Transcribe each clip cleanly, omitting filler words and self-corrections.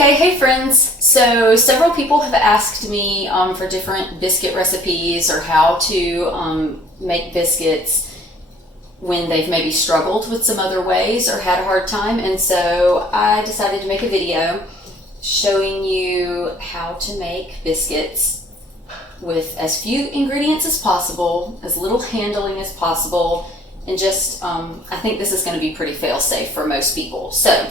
Okay, hey friends. So several people have asked me for different biscuit recipes or how to make biscuits when they've maybe struggled with some other ways or had a hard time. And so I decided to make a video showing you how to make biscuits with as few ingredients as possible, as little handling as possible, and just, I think this is going to be pretty fail-safe for most people. So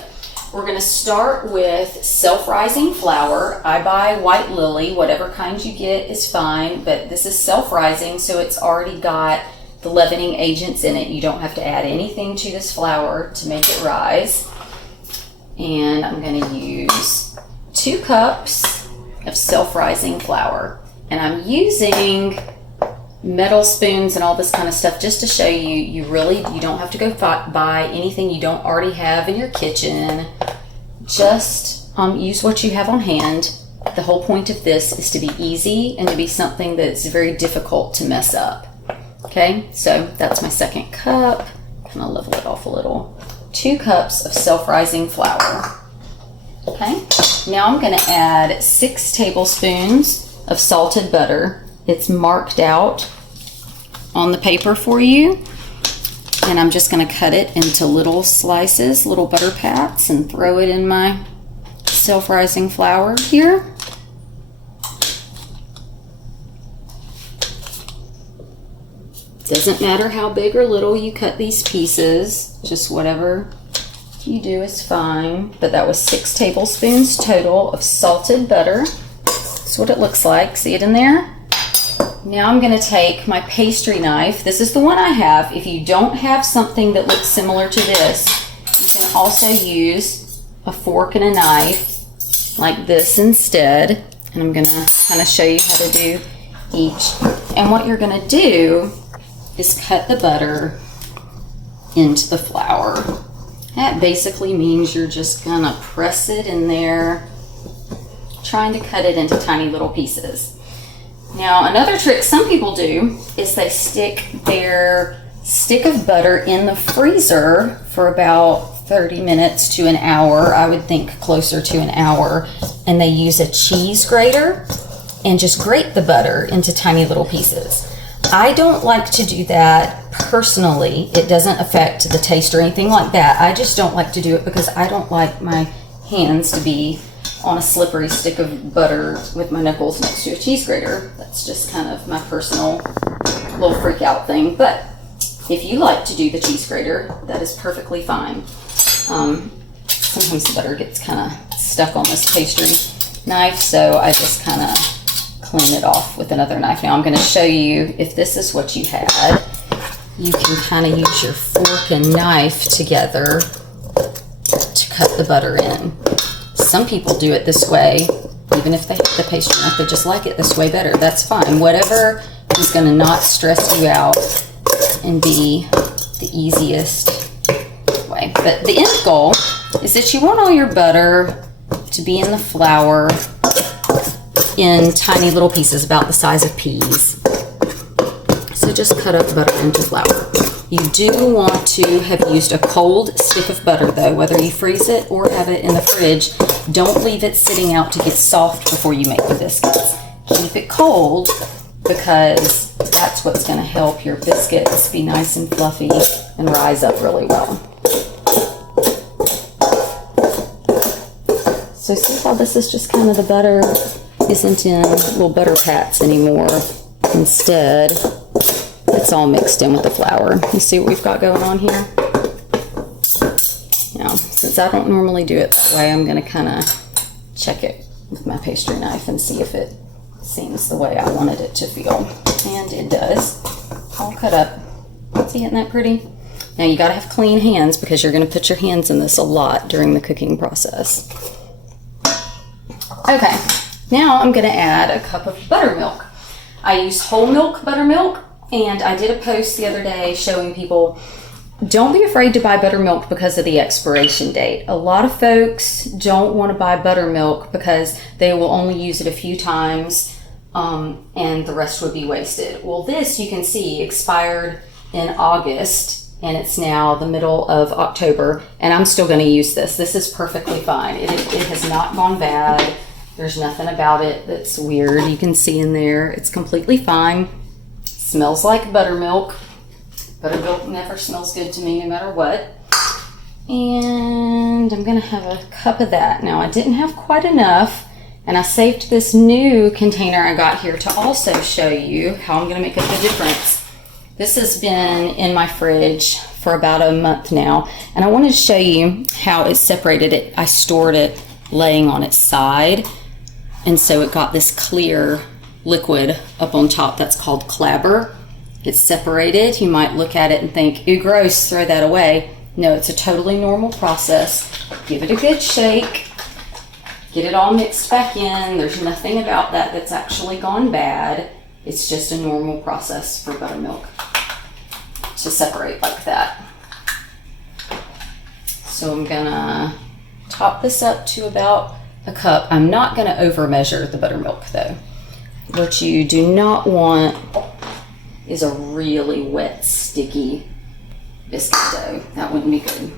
we're going to start with self-rising flour. I buy White Lily, whatever kind you get is fine, but this is self-rising, so it's already got the leavening agents in it. You don't have to add anything to this flour to make it rise. And I'm going to use 2 cups of self-rising flour. And I'm using metal spoons and all this kind of stuff just to show you, you don't have to go buy anything you don't already have in your kitchen. Just use what you have on hand. The whole point of this is to be easy and to be something that's very difficult to mess up. Okay, so that's my 2nd cup. Kind of level it off a little. 2 cups of self-rising flour. Okay, now I'm going to add 6 tablespoons of salted butter. It's marked out on the paper for you, and I'm just going to cut it into little slices, little butter pats, and throw it in my self-rising flour here. Doesn't matter how big or little you cut these pieces, just whatever you do is fine. But that was 6 tablespoons total of salted butter. That's what it looks like. See it in there? Now I'm going to take my pastry knife. This is the one I have. If you don't have something that looks similar to this, you can also use a fork and a knife like this instead. And I'm going to kind of show you how to do each. And what you're going to do is cut the butter into the flour. That basically means you're just going to press it in there, trying to cut it into tiny little pieces. Now, another trick some people do is they stick their stick of butter in the freezer for about 30 minutes to an hour. I would think closer to an hour. And they use a cheese grater and just grate the butter into tiny little pieces. I don't like to do that personally. It doesn't affect the taste or anything like that. I just don't like to do it because I don't like my hands to be on a slippery stick of butter with my knuckles next to a cheese grater. That's just kind of my personal little freak out thing. But if you like to do the cheese grater, that is perfectly fine. Sometimes the butter gets kind of stuck on this pastry knife, so I just kind of clean it off with another knife. Now I'm going to show you, if this is what you had, you can kind of use your fork and knife together to cut the butter in. Some people do it this way, even if they have the pastry knife, they just like it this way better. That's fine. Whatever is going to not stress you out and be the easiest way. But the end goal is that you want all your butter to be in the flour in tiny little pieces about the size of peas. So just cut up butter into flour. You do want to have used a cold stick of butter though, whether you freeze it or have it in the fridge. Don't leave it sitting out to get soft before you make the biscuits. Keep it cold because that's what's going to help your biscuits be nice and fluffy and rise up really well. So see how this is just kind of the butter isn't in little butter pats anymore. Instead, it's all mixed in with the flour. You see what we've got going on here? Now, since I don't normally do it that way, I'm going to kind of check it with my pastry knife and see if it seems the way I wanted it to feel. And it does. All cut up. See, isn't that pretty? Now you got to have clean hands because you're going to put your hands in this a lot during the cooking process. Okay, now I'm going to add a cup of buttermilk. I use whole milk buttermilk, and I did a post the other day showing people, don't be afraid to buy buttermilk because of the expiration date. A lot of folks don't want to buy buttermilk because they will only use it a few times and the rest would be wasted. Well, this you can see expired in August and it's now the middle of October, and I'm still going to use this. This is perfectly fine. It has not gone bad. There's nothing about it that's weird. You can see in there, it's completely fine. Smells like buttermilk. Buttermilk never smells good to me no matter what. And I'm going to have a cup of that. Now, I didn't have quite enough, and I saved this new container I got here to also show you how I'm going to make up the difference. This has been in my fridge for about a month now, and I wanted to show you how it separated it. I stored it laying on its side, and so it got this clear liquid up on top that's called clabber. It's separated. You might look at it and think, ew, gross, throw that away. No, it's a totally normal process. Give it a good shake. Get it all mixed back in. There's nothing about that that's actually gone bad. It's just a normal process for buttermilk to separate like that. So I'm gonna top this up to about a cup. I'm not gonna over measure the buttermilk though. What you do not want is a really wet, sticky biscuit dough. That wouldn't be good.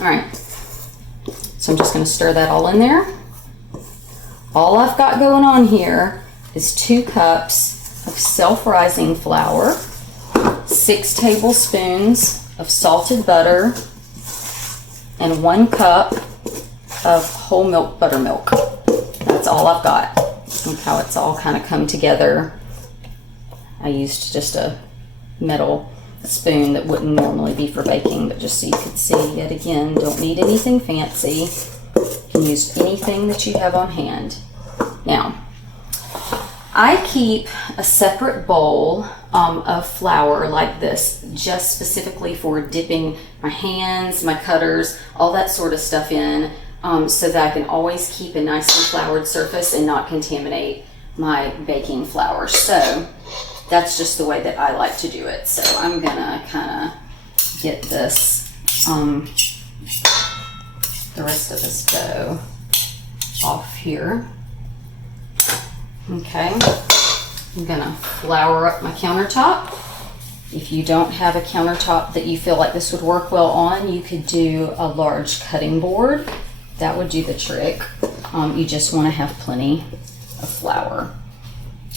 All right, so I'm just gonna stir that all in there. All I've got going on here is 2 cups of self-rising flour, 6 tablespoons of salted butter, and 1 cup of whole milk buttermilk. That's all I've got. Look how it's all kind of come together. I used just a metal spoon that wouldn't normally be for baking, but just so you could see, yet again, don't need anything fancy. You can use anything that you have on hand. Now, I keep a separate bowl of flour like this, just specifically for dipping my hands, my cutters, all that sort of stuff in, so that I can always keep a nicely floured surface and not contaminate my baking flour. So that's just the way that I like to do it. So I'm gonna kind of get this, the rest of this dough off here. Okay, I'm gonna flour up my countertop. If you don't have a countertop that you feel like this would work well on, you could do a large cutting board. That would do the trick. You just want to have plenty of flour,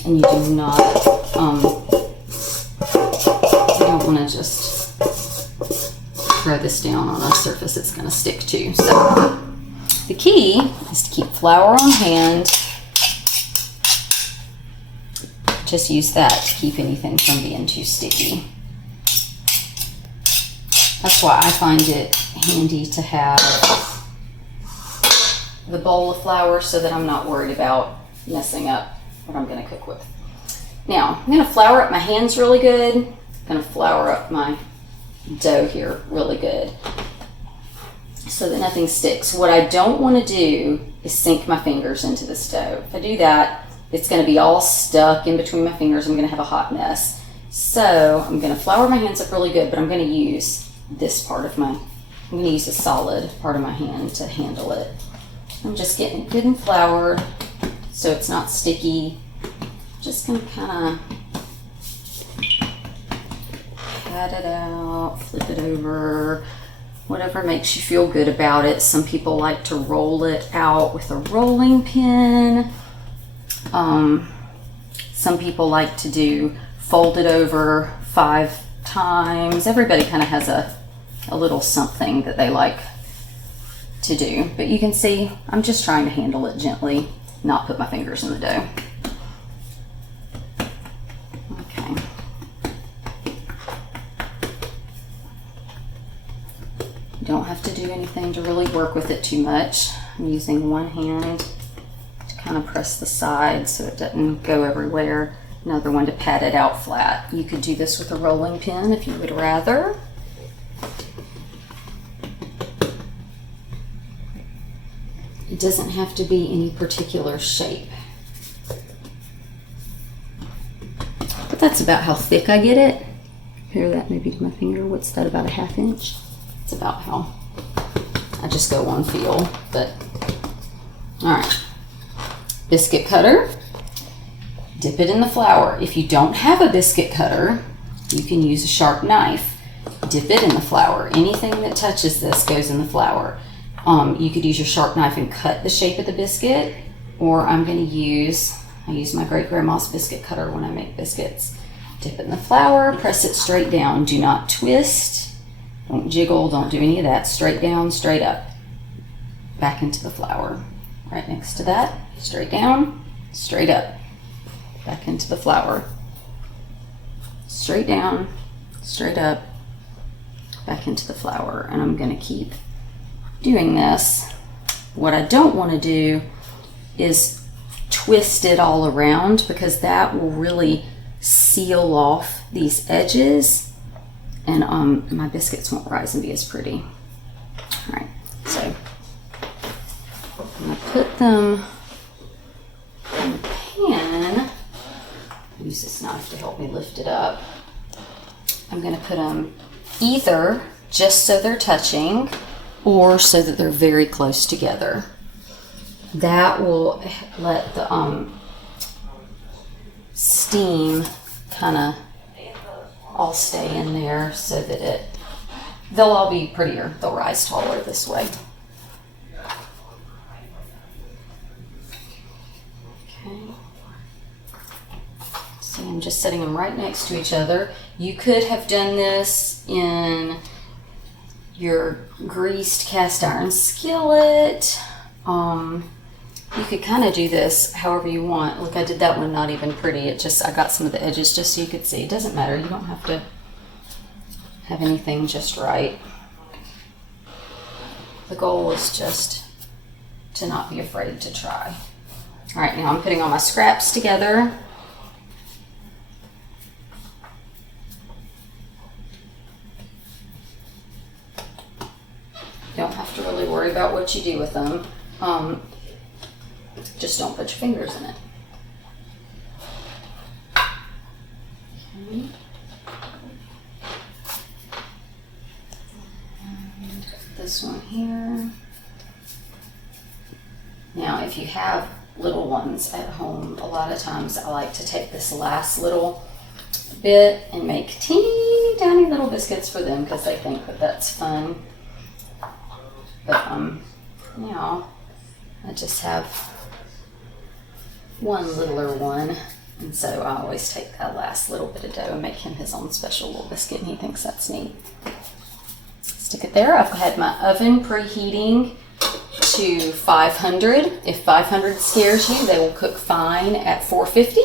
and you do not, you don't want to just throw this down on a surface it's going to stick to. So the key is to keep flour on hand. Just use that to keep anything from being too sticky. That's why I find it handy to have the bowl of flour so that I'm not worried about messing up what I'm going to cook with. Now, I'm going to flour up my hands really good. I'm going to flour up my dough here really good so that nothing sticks. What I don't want to do is sink my fingers into this dough. If I do that, it's going to be all stuck in between my fingers. I'm going to have a hot mess. So I'm going to flour my hands up really good, but I'm going to use this part of I'm going to use the solid part of my hand to handle it. I'm just getting it good and floured so it's not sticky. Just going to kind of pat it out, flip it over, whatever makes you feel good about it. Some people like to roll it out with a rolling pin. Some people like to fold it over 5 times. Everybody kind of has a little something that they like to do, but you can see I'm just trying to handle it gently, not put my fingers in the dough. Okay. You don't have to do anything to really work with it too much. I'm using one hand to kind of press the side so it doesn't go everywhere. Another one to pat it out flat. You could do this with a rolling pin if you would rather. It doesn't have to be any particular shape. But that's about how thick I get it. Compare that maybe to my finger. What's that, about a 1/2 inch? It's about how I just go on feel, but all right. Biscuit cutter, dip it in the flour. If you don't have a biscuit cutter, you can use a sharp knife. dip it in the flour. Anything that touches this goes in the flour. You could use your sharp knife and cut the shape of the biscuit, or I use my great grandma's biscuit cutter when I make biscuits. Dip it in the flour, press it straight down. Do not twist, don't jiggle, don't do any of that. Straight down, straight up. Back into the flour. Right next to that, straight down, straight up. Back into the flour. Straight down, straight up, back into the flour. And I'm gonna keep doing this. What I don't wanna do is twist it all around, because that will really seal off these edges, and my biscuits won't rise and be as pretty. All right, so I'm gonna put them in the pan. Use this knife to help me lift it up. I'm gonna put them either just so they're touching, or so that they're very close together. That will let the steam kind of all stay in there, so that they'll all be prettier. They'll rise taller this way. Okay. So I'm just setting them right next to each other. You could have done this in your greased cast iron skillet. You could kind of do this however you want. Look, I did that one not even pretty. I got some of the edges just so you could see. It doesn't matter. You don't have to have anything just right. The goal is just to not be afraid to try. All right, now I'm putting all my scraps together. You don't have to really worry about what you do with them. Just don't put your fingers in it. Okay. And this one here. Now, if you have little ones at home, a lot of times I like to take this last little bit and make teeny tiny little biscuits for them, because they think that that's fun. But now I just have one littler one, and so I always take that last little bit of dough and make him his own special little biscuit, and he thinks that's neat. Stick it there. I've had my oven preheating to 500. If 500 scares you, they will cook fine at 450.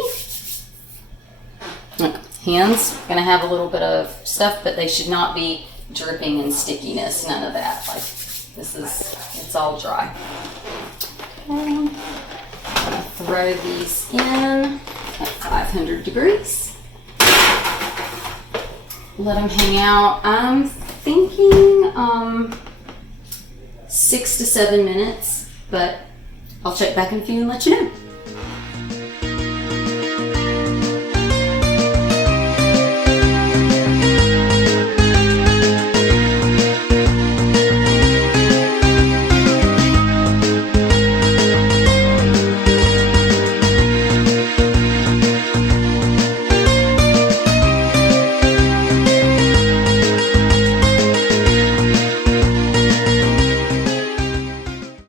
Hands gonna have a little bit of stuff, but they should not be dripping and stickiness. None of that. Like, it's all dry. Okay. I'm gonna throw these in at 500 degrees. Let them hang out. I'm thinking 6 to 7 minutes, but I'll check back in a few and let you know.